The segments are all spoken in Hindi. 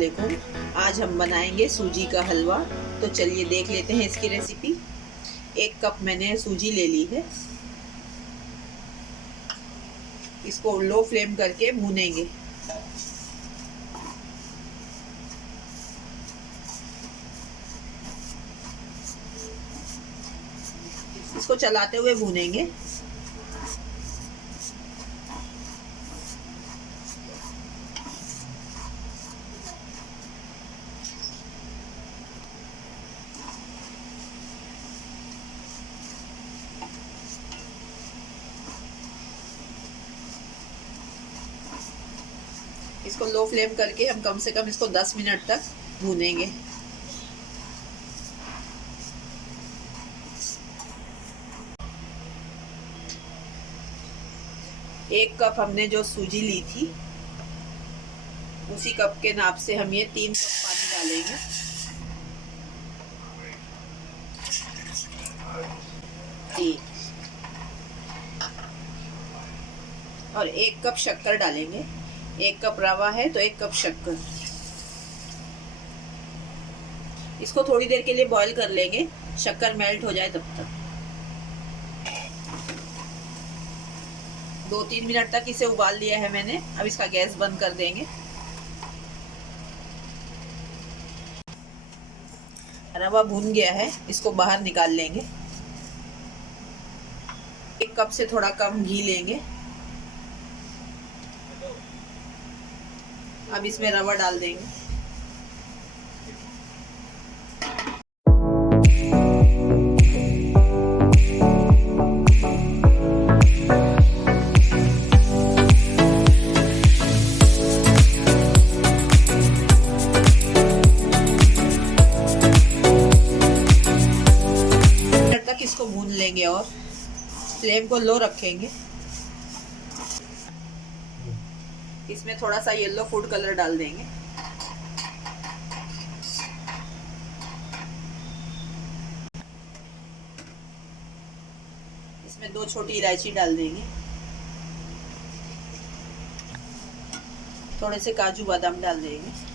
वालेकुम। आज हम बनाएंगे सूजी का हलवा। तो चलिए देख लेते हैं इसकी रेसिपी। 1 कप मैंने सूजी ले ली है। इसको लो फ्लेम करके भूनेंगे। इसको चलाते हुए भूनेंगे। इसको लो फ्लेम करके हम कम से कम इसको 10 मिनट तक भूनेंगे। एक कप हमने जो सूजी ली थी उसी कप के नाप से हम ये 3 कप पानी डालेंगे। और 1 कप शक्कर डालेंगे। 1 कप रवा है तो 1 कप शक्कर। इसको थोड़ी देर के लिए बॉईल कर लेंगे, शक्कर मेल्ट हो जाए तब तक। 2-3 मिनट तक इसे उबाल लिया है मैंने। अब इसका गैस बंद कर देंगे। रवा भून गया है, इसको बाहर निकाल लेंगे। 1 कप से थोड़ा कम घी लेंगे। अब इसमें रवा डाल देंगे। तक इसको भून लेंगे और फ्लेम को लो रखेंगे। इसमें थोड़ा सा येलो फूड कलर डाल देंगे। इसमें 2 छोटी इलायची डाल देंगे। थोड़े से काजू बादाम डाल देंगे।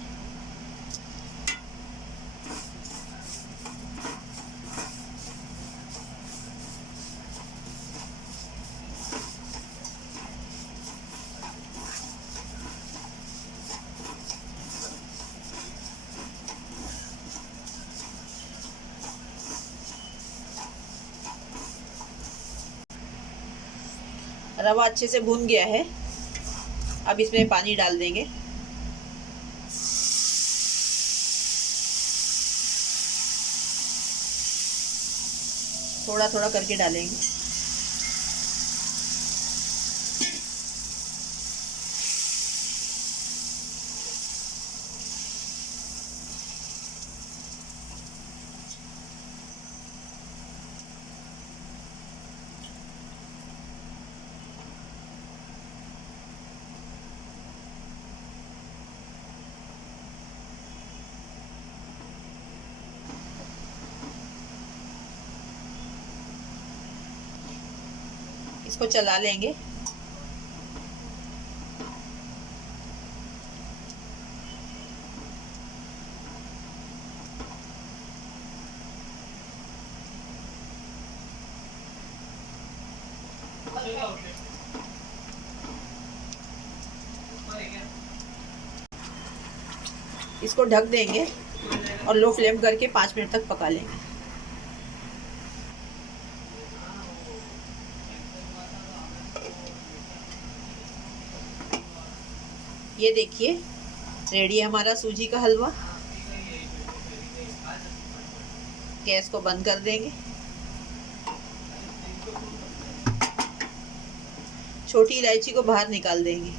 रवा अच्छे से भून गया है। अब इसमें पानी डाल देंगे। थोड़ा थोड़ा करके डालेंगे। इसको चला लेंगे। इसको ढक देंगे और लो फ्लेम करके 5 मिनट तक पका लेंगे। ये देखिए रेडी है हमारा सूजी का हलवा। गैस को बंद कर देंगे। छोटी इलायची को बाहर निकाल देंगे।